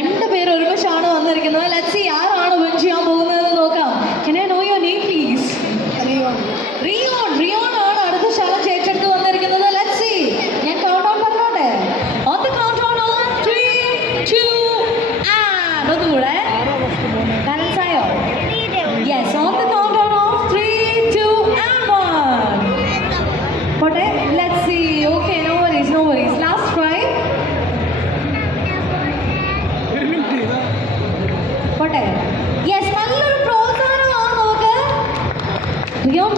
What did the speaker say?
രണ്ടുപേരും ഒരുമിച്ചാണ് വന്നിരിക്കുന്നത്. ലെറ്റ്സ് സീ ആരാണ് വിൻ ചെയ്യാൻ പോകുന്നത് നോക്കാം. Can I know your name please? റിയോൺ ആണ് അടുത്ത ചാലഞ്ച് ഏറ്റെടുത്ത് വന്നിരിക്കുന്നത്. Let's see. ഞാൻ കൗണ്ട് ഡൗൺ പറഞ്ഞോട്ടെ. On the count down on 3 2 and ഒന്നുകൂടെ. ബാലൻസ് ആയോ? Yes. On the count down of 3 2 and 1. പോട്ടെ. Let's see. Okay, no worries. Last try. പോട്ടെ. യെസ്, നല്ലൊരു പ്രോത്സാഹനമാണ് നമുക്ക്. റിയോൺ